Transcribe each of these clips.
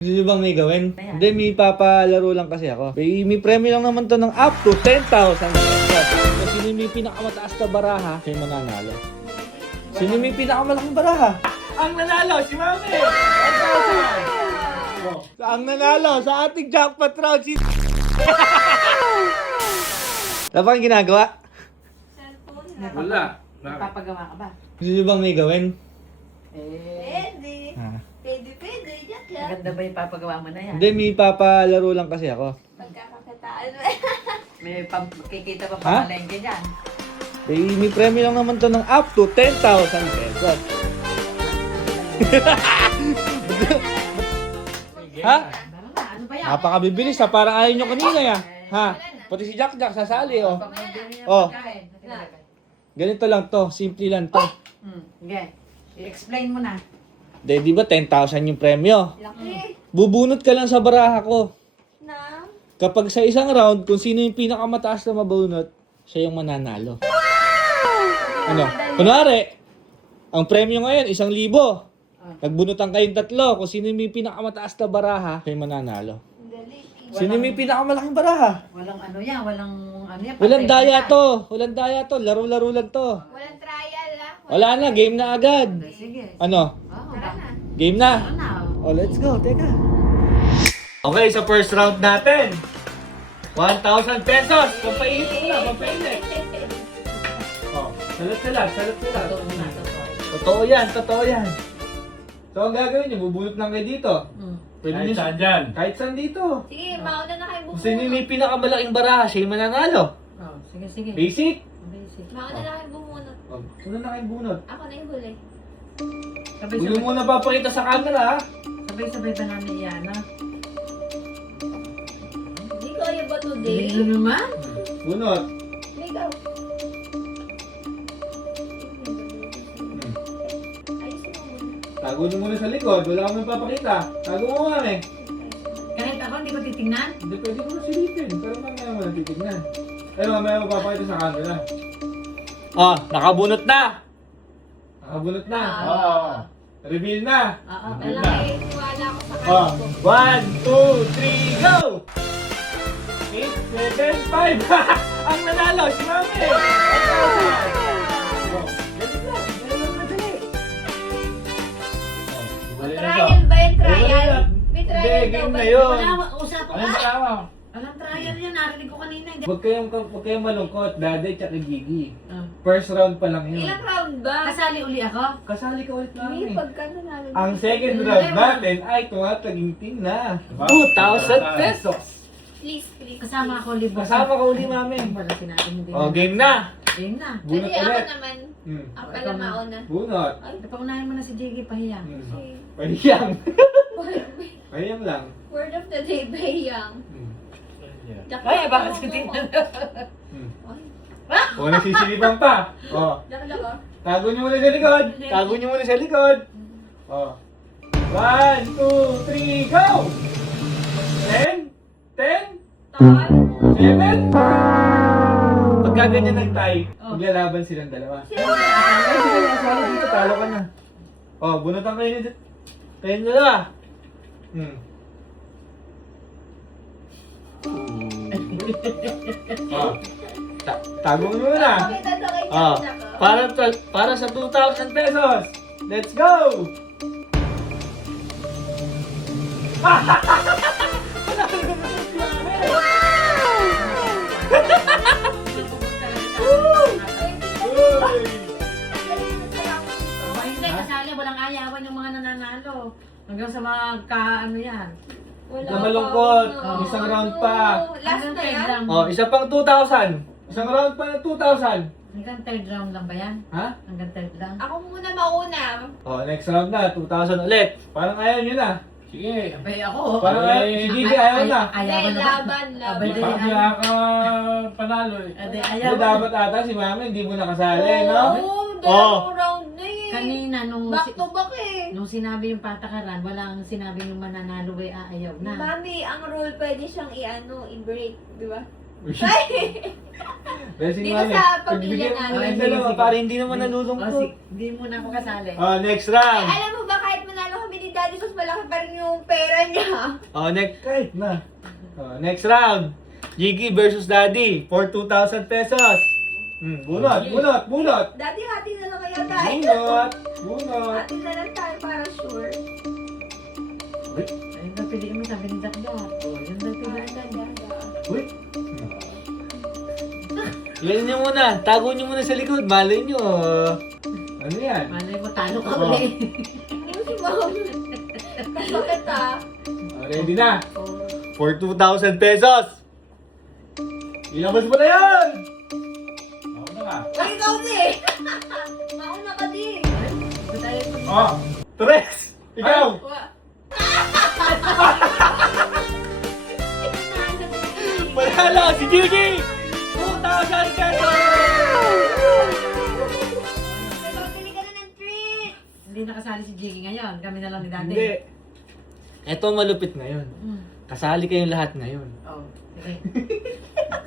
Gusto nyo bang may gawin? Ayan. Hindi, may papalaro lang kasi ako. May premyo lang naman to ng up to 10,000 pesos. So, sino may pinakamataas na baraha, siya yung mananalo. Sino may pinakamalaking baraha? Ang nanalo, si Mami! 1,000! Oh. Ang nanalo sa ating jackpot round, si... Ano bang ginagawa? Wala. Papagawa ka ba? Gusto nyo bang may gawin? Pwede. Ah. Pwede. Yak. Maganda ba yung papagawa mo na yan? Hindi, may papalaro lang kasi ako. Pagkakakitaan mo. May kikita pa Ha? pamalengke dyan. May premyo lang naman to ng up to 10,000 pesos. Ha? Tara na, ano ba yan? Napakabibilis ha, parang ayaw nyo kanina ya. Ha? Pati si Jack sasali oh. Oh. Ganito lang to, simple lang to. Okay. I-explain mo na. Di ba 10,000 yung premyo? Laki. Bubunot ka lang sa baraha ko. Na. Kapag sa isang round, kung sino yung pinakamataas na mabunot, siya yung mananalo. Ano? Kunwari, ang premyo ngayon, 1,000. Nagbunutan kayong tatlo, kung sino yung pinakamataas na baraha, siya yung mananalo. Dali. Sino yung pinakamalaking baraha? Walang ano yan, walang ano yan. Walang daya patay-patay. to. Walang daya to. Laro-laro lang to. Walang trial ah. Wala na. Game na agad. Sige. Ano? Oh, Tara na. Game na. Tara na. Oh, let's go. Teka. Okay, sa first round natin. 1,000 pesos. Pampainit mo na. Pampainit. Oh, salat-salat. Salat-salat. Totoo na, totoo. Totoo yan. Totoo yan. So, ang gagawin nyo, bubunot lang kayo dito. Pwede Kahit nyo- saan dyan. Kahit saan dito. Sige, mauna na kayo Kung sino bumunot. may pinakamalaking baraha, siya yung mananalo. Oh, sige, sige. Basic. Basic. Mauna na kayo bumunot. Oh, sino na kayong bunot? Ako na yung huli. Huwag mo muna papakita sa camera, ha? Sabay-sabay ba namin iyan, ha? Hindi ko kaya ba today? Ano naman? Bunot. May go. Ayos mo muna. Tago nyo muna sa likod. Wala kami papakita. Tago mo kami. Kahit ako, hindi ko titignan. Hindi pwede mo na silipin. Pero mamaya mo na titignan. Pero mamaya mo papakita sa camera. Ah, nakabunot na! Nakabunot na. Oo. Reveal na. Oo, Malaki wala ko sa Oh, kanto. 1, 2, 3, go! 8, 7, 5. Ang nanalo, si Mami! Oh, ganun lang. Ganun lang madali. Oh, balik na to. Trial ba yung trial? Wala na. May trial Hindi, daw game ba na yun? yun. Wala, usapan Anong ka. tama? Walang trial yan, narinig ko kanina. Hindi. Huwag kayong malungkot, Daday tsaka Gigi. Ah. First round pa lang yun. Ilang round ba? Kasali uli ako. Kasali ka ulit Hindi, namin. pagka nanalo. Ang second round natin ay tumataginting na 2,000 pesos. Please. Kasama ako libo. Kasama ka uli, Mami. Wala sinabi hindi. Oh, game na. Game na. Bunot Kasi ako ulit. naman, Hmm. ako pala mauna. Bunot. Ay, Paunahin mo na si Jiggy, pahiya. Hmm. Pahiyang. Pahiyang lang. word of the day by Yang. Hmm. Ay, bakit si Tina? Hmm. Ay, O, nasisilipan pa. Oh. dako. Tago niyo muna sa likod. Tago niyo muna sa likod. Oh. 1, 2, 3, go! 10, 10, Tal. 7. Pagka ganyan nag-tie, maglalaban silang dalawa. Ay, sige, nasalo dito, talo ka na. Oh, bunutan kayo nito. Kayo dalawa. Hmm. Oh. Tago mo muna. Okay, tato kay Ah, Jack. para sa 2,000 pesos. Let's go! Uy! Oh, hindi, kasali, walang ayawan yung mga nananalo. Hanggang sa mga ano yan. Na malungkot. Isang round pa. Last na yan? Oh, isa pang 2,000. Isang round pa ng 2,000. Hanggang third round lang ba yan? Ha? Hanggang third lang? Ako muna mauna. Oh, next round na, 2,000 ulit. Parang ayaw nyo na. Sige. Abay ako. Parang ayaw, si Gigi ayaw na. Ayawan Hindi, na ba? laban. Abay, Di di, pa kaya ka panalo eh. Ade, Hindi ayawan. dapat ata si Mami hindi mo nakasali, no? Oo, dalawang round na eh. Kanina, Back to back eh. nung sinabi yung patakaran, walang sinabi yung mananalo ay aayaw na. Mami, ang rule pwede siyang i-break, di ba? Dahil si Dito Mami, sa pamilya pagbigyan mo namin. ng dalawa para hindi naman nalulungkot. Hindi muna ako kasali. Oh, next Eh, round. alam mo ba kahit manalo kami ni Daddy Sus, malaki pa rin yung pera niya. Oh, kahit na. Oh, next round. Jiggy versus Daddy for 2,000 pesos. Bunot. Dati hati na lang kaya tayo. Bunot. Hati na lang tayo para sure. Ayun na piliin mo, sabi ni Dakda. Oh, yun na piliin mo. Uy. Yan nyo muna. Tago nyo muna sa likod. Malay nyo. Ano yan? Malay mo, talo ka Oh. ulit. Yung si Mom. Bakit ah? Ready na. For 2,000 pesos. Ilabas mo na yan! Ako na ka. Ay, ikaw din! Mauna ka din! Oh! Tres! Ikaw! Wa- Panalo si Gigi! 2,000 pesos! Nagbabili ka na ng treat! Hindi nakasali si Jiggy ngayon. Kami na lang ni Dati. Hindi. Ito malupit ngayon. Mm. Kasali kayong lahat ngayon. Oh, sige.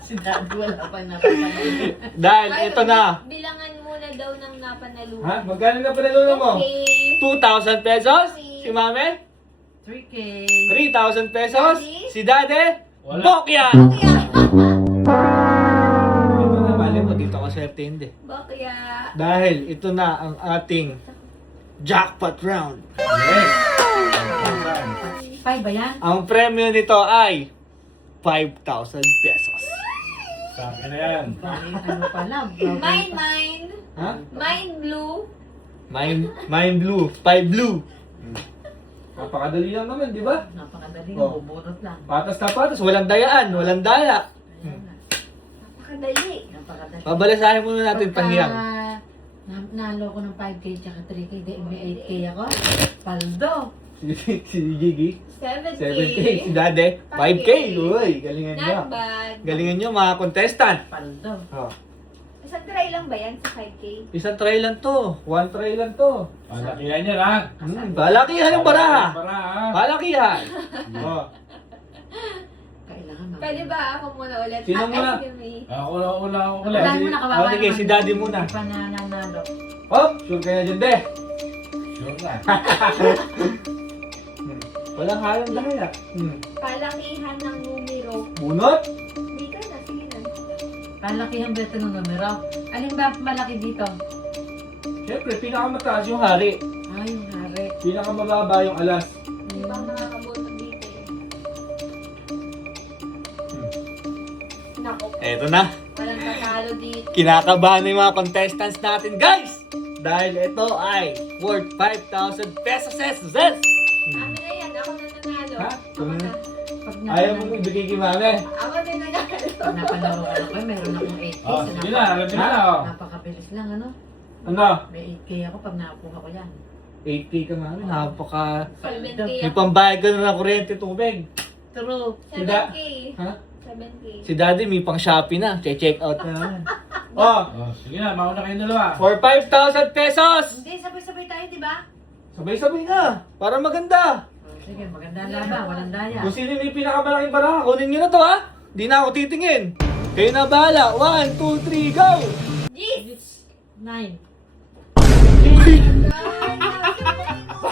Si Daddy wala pa napapanood. Dahil Ay, ito na. Bilangan muna daw ng napanalunan. Ha? Magkano na panalo mo? Okay. 2,000 pesos? Si Mame? 3K. 3,000 pesos? Daddy? Si Dade? Wala. Bokya! Bakya! Ito na, mali mo. Dito ka swerte hindi. Bakya! Dahil ito na ang ating jackpot round. Yes! 5 ba yan? Ang premyo nito ay 5,000 pesos. Sa akin na yan. Bali, ano pala? Mine! Ha? Mine blue! Mine blue. 5 blue. Napakadali lang naman, di ba? Napakadali, Oh. bubunot lang. Patas na patas. Walang dayaan. Walang daya. Ayun na. Napakadali! Napakadali. Pabalasahin muna natin panghiyang. Nalo ko ng 5K tsaka 3K, di may 8K ako. Paldo. Si Gigi. 7K! 7K. Si Dade. 5K. Uy, galingan nyo. Not bad! Galingan nyo mga contestant. Paldo. Oh. Isang try lang ba yan sa 5K? Isang try lang to. One try lang to. Malakihan niya lang. Balakihan ang baraha. Para ha. Balakihan. Oh. Kailangan mag- Pwede ba ako muna ulit? Sino muna? Excuse me. Ako na ulit. Unahin mo na, kawawa Oh, sige, naman. si Daddy muna. Hindi pa nanalo. Oh, sure ka na dyan, de. Sure na. Walang hayang dahil. Palakihan ng numero. Bunot? Hindi ka na, sige na. Palakihan ba ito ng numero? Alin ba malaki dito? Siyempre, pinakamataas yung hari. Ay, yung hari. Pinakamababa yung alas. Hindi pa ako nakakaboto dito eh. Naku, Eto na. walang tatalo dito. Kinakabahan na yung mga contestants natin, guys! Dahil ito ay worth 5,000 pesos. Amin na yan, ako na nanalo. Ha? Ako na. Pag Ayaw mo ibigay kay mami. Ako na nanalo. Pag napanalo ko ako, meron akong 8K. Oh, So, sige na. Alam niyo na. Oh. napakabilis lang, ano? Ano? May 8K ako pag nakuha ko yan. 8K ka mami. Napaka... 7K May ako. pambayad ka na ng kuryente, tubig. True. 7K. Ha? 7K. Si Daddy may pang Shopee na. Check out na naman. Oh, Oh, sige na. Mauna kayong dalawa. for 5,000 pesos! Hindi, sabay-sabay tayo, di ba? Sabay-sabay na. Para maganda. Oh, sige, maganda laban, walang daya. Kung sino may pinakamalaking baraha, kunin nyo na to ha. Di na ako titingin. Kayo na bahala. 1, 2, 3, go! Jeez! 9.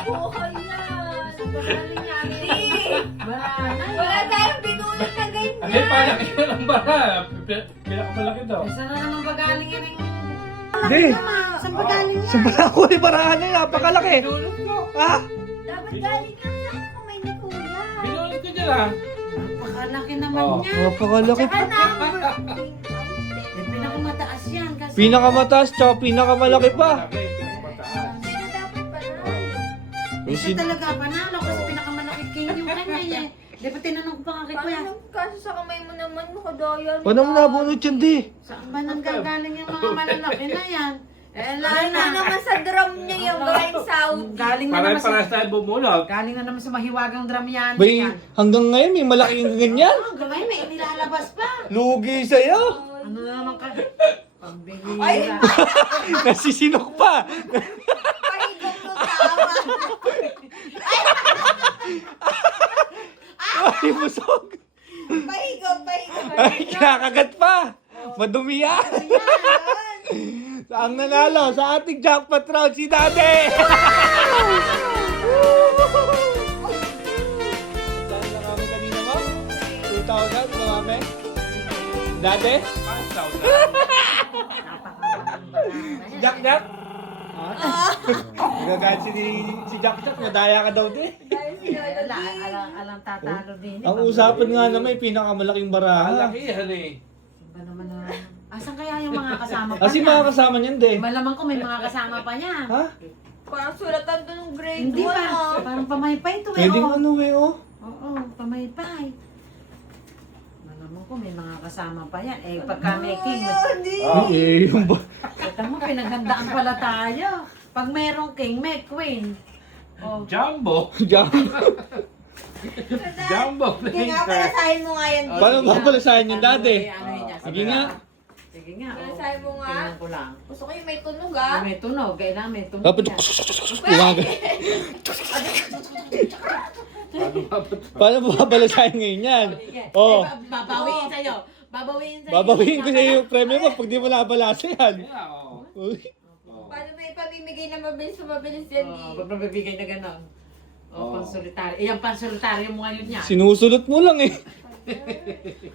Buhay yan! Galing niya, Hindi! Banana. Wala tayong binulot na ganyan! Ay, palakihan ang bara. Pinakamalaki to. Isa na naman pagaling yan yung... Hindi. Saan pagaling yan? Sa ako ni barahan na yan. Napakalaki. Binulot ko. Ha? Dapat galing ka sa kamay ni Kuya. Binulot ko dyan ha. Napakalaki naman Oh. niya. Napakalaki. Tsaka number. Eh, pinakamataas yan kasi... Pinakamataas tsaka pinakamalaki pa. Malaki, pinakamataas. Sino dapat panalo? Isa talaga panalo kasi pinakamalaki king yung kanya eh. Di ba tinanong ko pa nga kay Paano Kuya? nagkaso sa kamay mo naman? Nakadaya. Paano mo nabunod yan, di? Saan ba nanggagaling yung mga malalaki na yan? Eh, lalo Ano naman sa drum niya yung galing sound. Galing na naman sa... Para tayo bumulot. Galing na naman sa mahiwagang drum yan. Bay, hanggang ngayon may malaking ganyan. Oh, gamay, may nilalabas pa. Lugi sa'yo. Ano na naman ka? Pambihira. Ay! Nasisinok pa. Pahigong mo tawa. Ay, busog. Pahigong. Ay, kinakagat pa. Madumi yan. Ang nanalo sa ating jackpot round si Dade. 5,000, kumame? Dati? 5,000. Si Jack Jack? Nagagalit si Jack Jack, madaya ka daw din. Dahil si Lolo D. Alang tatalo din. Ang usapan nga naman, yung pinakamalaking baraha. Malaki yan eh. Ba naman na... Asan kaya yung mga kasama pa Kasi niya? mga kasama niyan din. Malamang ko may mga kasama pa niya. Ha? Parang sulatan doon ng grade 1 Hindi pa. ah. Parang pamaypay to eh. Pwedeng oh. ano eh, oh. Oo, pamaypay. Malamang ko may mga kasama pa yan. Eh, pagka may king, Hindi. Eh, yung ba? ito mo, pinaghandaan pala tayo. Pag merong king, may queen. Oh, Jumbo. Jack. Jumbo Kaya playing nga card. palasahin mo nga yan. Paano Dito. ba palasahin yung dati? Ano yun niya? Sige nga. Sige nga. oh. Palasahin mo nga. Tingnan ko lang. Gusto ko yung may tunog ah. May tunog. Kailangan may tunog Dapat yan. umaga. Paano ba ba? Paano ba palasahin ngayon yan? Sige. Oh. Eh, babawiin sa'yo. Babawiin sa'yo. Babawiin ko sa yung premyo mo pag di mo nabalasa yan. Yeah, oo. Uy. Paano may pamimigay na mabilis yan Oh, di? pag mabibigay na gano'n. Oh, Oh. pansolitary. Eh, yung pansolitary mo ngayon niya. Sinusulot mo lang eh.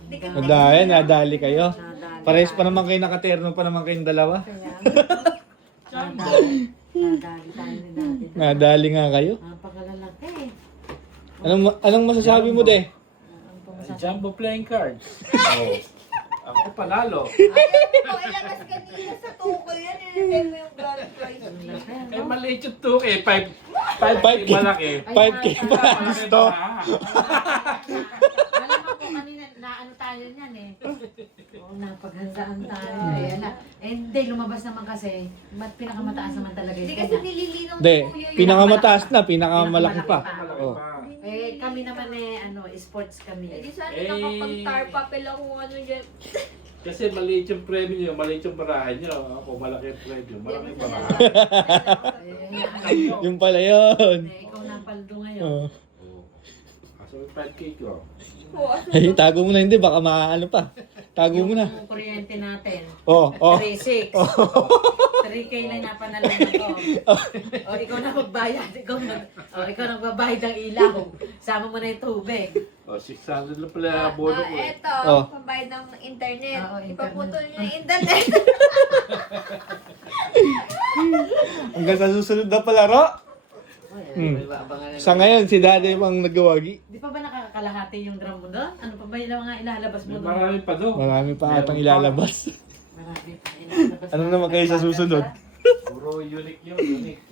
Di ka Madaya, nadali kayo. Nadali Pares pa tayo. naman kayo nakaterno pa naman kayong dalawa. Kaya, Jumbo. nadali tayo ni dati. Nadali nga kayo. Napakalalaki. Anong masasabi mo, de? Ang pumasasabi. Jumbo playing cards. Oh. Ako panalo. Ayaw mo ilabas kanina sa tukol yan. Ilagay mo yung grand prize. Eh maliit yung 2K. 5K 5K. malaki. 5K pa gusto. Alam mo po kanina, naano tayo niyan eh. Oo, napaghandaan tayo. Eh, hindi, lumabas naman kasi. Pinakamataas naman talaga Hindi yung kasi kanya. nililinaw De, ko yun. pinakamataas na, pinakamalaki pa. Malaki Oh. pa. Eh, kami naman eh, sports kami. Eh di sana Eh. nakapag-tar papel ako kung ano dyan. Kasi maliit yung premyo nyo, maliit yung barahan nyo. Ako malaki yung premyo, malaki yung barahan. Eh, Yung pala yun. ikaw na paldo ngayon. Oh. Oh. Kaso may 5K ko. Oo, Ay, tago mo na hindi, baka maano pa. Tago mo na. Yung kuryente natin. Oh, oh. 3,600. 3K lang napanalo na to. O, ikaw na magbayad. Ikaw na magbabayad ng ilaw. Sama mo na yung tubig. O, 600 lang pala bono ko eh. Eto, Oh. pambayad ng internet. Oo, internet. Ipaputol niyo yung internet. Hanggang sa susunod na palaro. Hmm. Sa ngayon, si daddy ang nagawagi. Di pa ba nakakalahati yung drum mo doon? Ano pa ba yung mga ilalabas mo May doon? marami pa doon. Marami pa atang ilalabas. Marami pa ilalabas. Ano naman kayo sa susunod? Puro unique yun, unique.